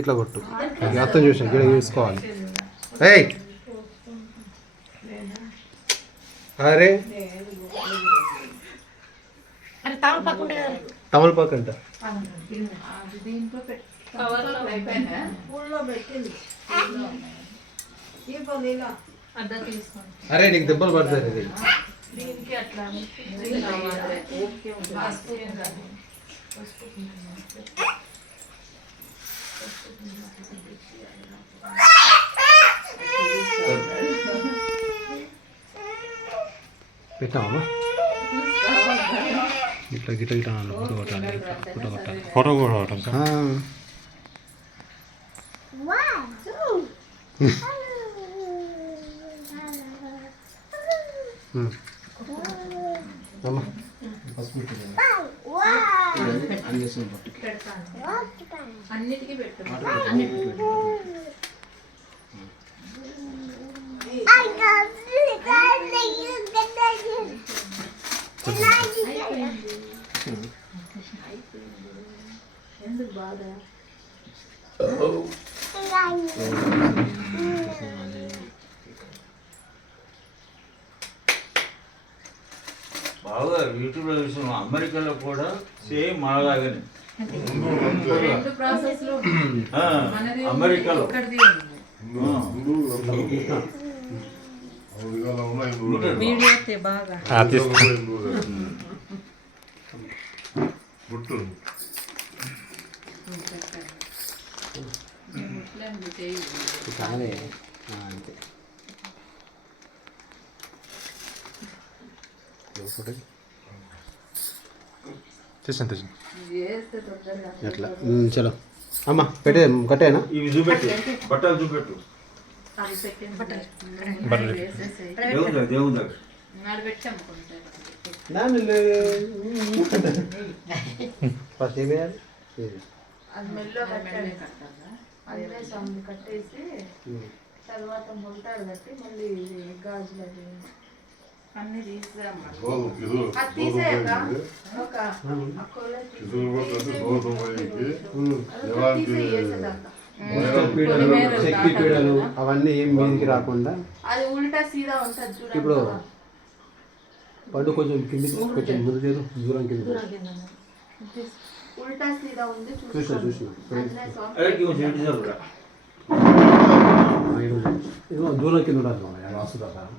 ఇట్లా కొట్టు. అర్థం చూసాను ఇక్కడ చూసుకోవాలి. ఏయ్ అరే తమలపాకు అంట. అరే నీకు దెబ్బలు పడతారు. ఇది పెట్టామా ఇట్లా గిట్ట గిట్ట ఫోటో కొట్టాలి. ఫోటో కొట్టాలి. ఫోటో కూడా కొట్టాలి. అన్నిటికీ పెట్టు. ఎందుకు బాధ? బాగా యూట్యూబ్లో చూసాం. అమెరికాలో కూడా సేమ్ మనలాగానే అమెరికాలో ఎట్లా చలో అమ్మా పెట్టే కట్టేనా. ఇవి చూపెట్టు, బట్టలు చూపెట్టు. దేవుని దగ్గర కట్టేసి తర్వాత ముల్తాడు కట్టి మళ్ళీ గాజులు అన్ని శక్తి పీడలు అవన్నీ ఏం మీదికి రాకుండా అది ఉల్టా సీదా ఉంటుంది. ఇప్పుడు పండు కొంచెం కింది కొంచెం ముందు దూరం కింద ఉల్టా సీదా ఉంది. చూసిన దూరం కింద ఉండాలి. వాస్తు ప్రకారం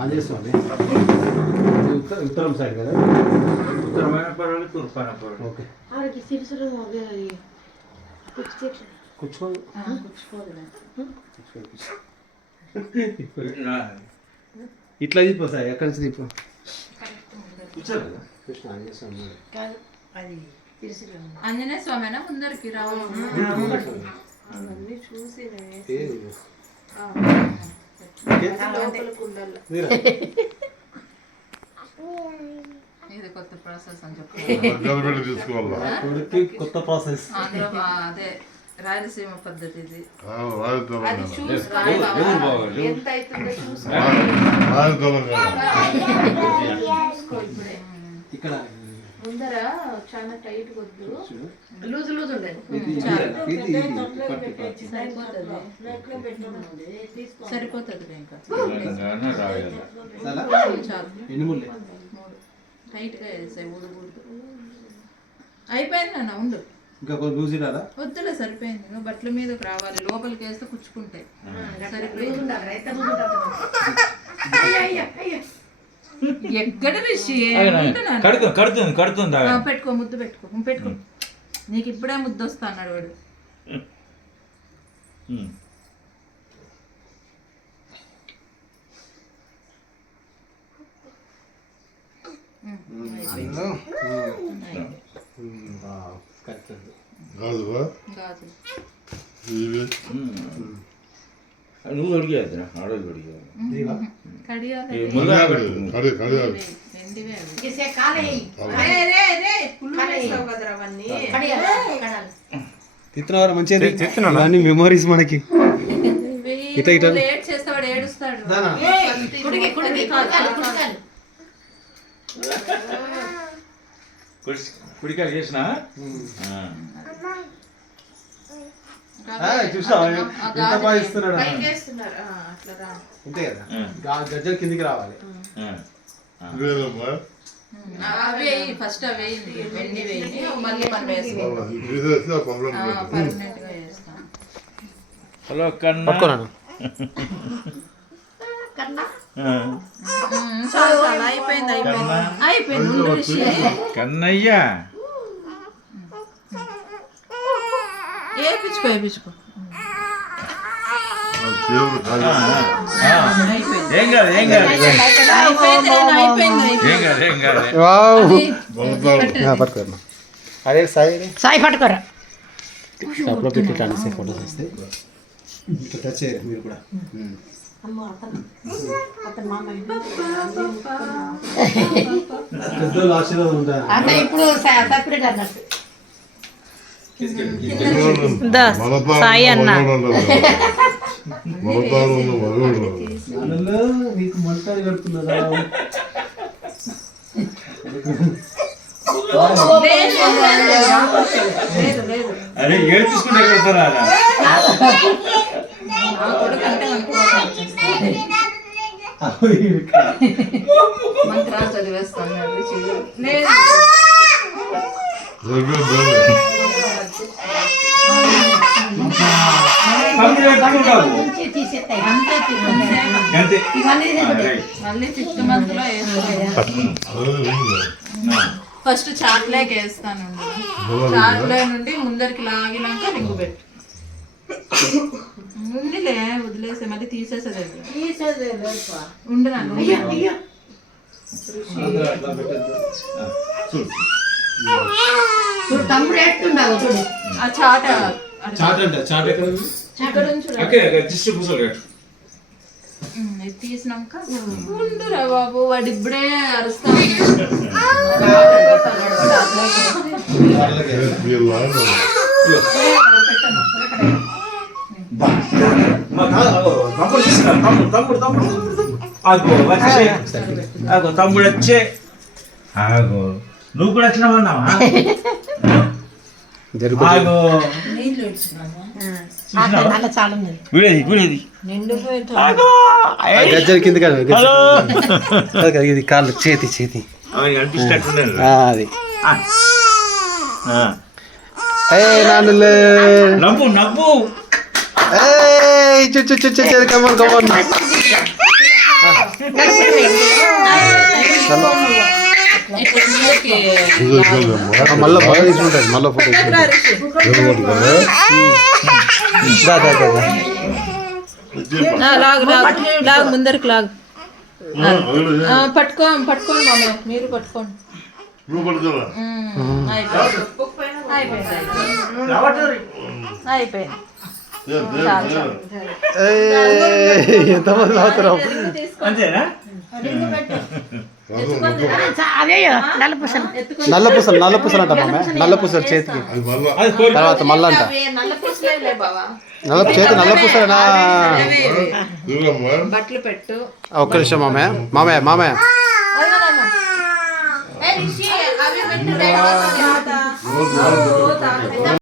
ఆంజనేయ స్వామి ఉత్తరం సైడ్ కదా. ఉత్తరమైన పర్వాలేదు, తూర్పైన పర్వాలేదు. ఓకే ఇట్లా తీపో సార్. ఎక్కడి నుంచి తీపో. కృష్ణ ఆంజనేయ స్వామి ఆంజనేయ స్వామినా ముందరికి రావాలి. చూసి ఇది కొత్త ప్రాసెస్ అని చెప్పి కొత్త ప్రాసెస్. అదే రాయలసీమ పద్ధతి ఇది. ఎంత అవుతుందో ఇక్కడ ముందర చాలా టైట్ వద్దు, లూజ్ లూజ్ ఉండేది. సరిపోతుంది ఇంకా టైట్ గా వేసాయి. ఊడకూడదు. అయిపోయింది నాన్న, ఉండు. ఇంకా కొంచెం లూజ్ రాదా? వద్దులే, సరిపోయింది. ఇంకా బట్టల మీదకి రావాలి, లోపలికి వేస్తే కుచ్చుకుంటాయి. సరిపోయింది. ఎక్కడ రిషి కడుతుంది. పెట్టుకో, ముద్దు పెట్టుకో. పెట్టుకో, నీకు ఇప్పుడే ముద్దు వస్తా అన్నాడు వాడు. నువ్వు అడిగేది ఆడోళ్ళు అడిగేది. తిత్తున్నవారు మంచిగా తిత్తున్నా మెమోరీస్ మనకి. ఇట్లా ఇట్లా చేస్తాడు, ఏడుస్తాడు. కుడికాయలు చేసినా చూసావా ఆ ఎంత గాజుని బాగా ఇస్తున్నాడు పైకి వేస్తున్నారు. అట్లా రా. అంతే కదా గజ్జలు కిందికి రావాలి. అవి వేయి ఫస్ట్, అవి వేయండి, వెండి వేయి, మళ్ళీ మనం వేసుకోవాలి. పర్మనెంట్ గా వేస్తాం. హలో కన్నా పట్టుకోనాను చాలు చాలు, అయిపోయింది అయిపోయింది అయిపోయింది. ఉండు రిషి. కన్నయ్య వేయించుకో వేయించుకో. ఏం కాదు ఏం కాదు అయిపోయింది అయిపోయింది. ఏం కాదు ఏం కాదు. పట్టుకోమ్మా. అదే సాయి సాయి పట్టుకోరా. షాప్లో పెట్టి ఫోటోస్ వస్తే టచ్ చేయరు మీరు కూడా. పెద్దోళ్ళు ఆశీర్వాదం ఉంటారు. అంటే ఇప్పుడు సపరేట్ అన్నట్టు సాయి అన్న నాన్నలో నీకు మంటాడు కడుతున్నదా? లేదు లేదు, అరే ఏడు తీసుకుంటే వెళ్తారా నా కొడుకు అంటే మంత్రాలు చదివేస్తాను. లేదు తీసేస్తాయి. అంతే మళ్ళీ 6 months లో ఫస్ట్ చాట్లోకి వేస్తాను. చాట్లో నుండి ముందరికి లాగినాక రింగు పెట్టు. ఉండిలే, వదిలేసే, మళ్ళీ తీసేసేది ఉండరాను. చూడు తమ్ముడు ఏడుతుండవు చూడు. ఆ చాట చాట్ అంటే చాట్ ఎక్కడ ఉంది? ఇక్కడ నుంచి ఇది తీసినాక ఉండురా బాబు, వాడు ఇప్పుడే అరుస్తా తమ్ముడు వచ్చే ఆగో, నువ్వు కూడా వచ్చినావన్నావా? ఆగో అలా చాలా ఉంది. గుడేది గుడేది గజ్జల కింది కాదు ఇది కాళ్ళు చేతి చేతి అనిపిస్తున్నట్టు అది. నాన్నలే నవ్వు నవ్వు. Come on come on. మళ్ళీ బాగా తీసుకుంటాడు. మళ్ళీ ఫోటో లాగు లాగు లాగు, ముందరికి లాగు. పట్టుకోండి పట్టుకోండి మామ, మీరు పట్టుకోండి. అయిపోయింది. ఎంతమంది అవుతారు? అంతేనా? అదే నల్ల పూసలు. నల్ల పూసలు నల్ల పూసలు అంట మామే. నల్ల పూసలు చేతికి తర్వాత మళ్ళీ అంట నల్ల చేతి నల్ల పూసలేనా? బట్టలు పెట్టు. ఒక్క నిమిషం మామే. మామే మామే అవి పెట్టు.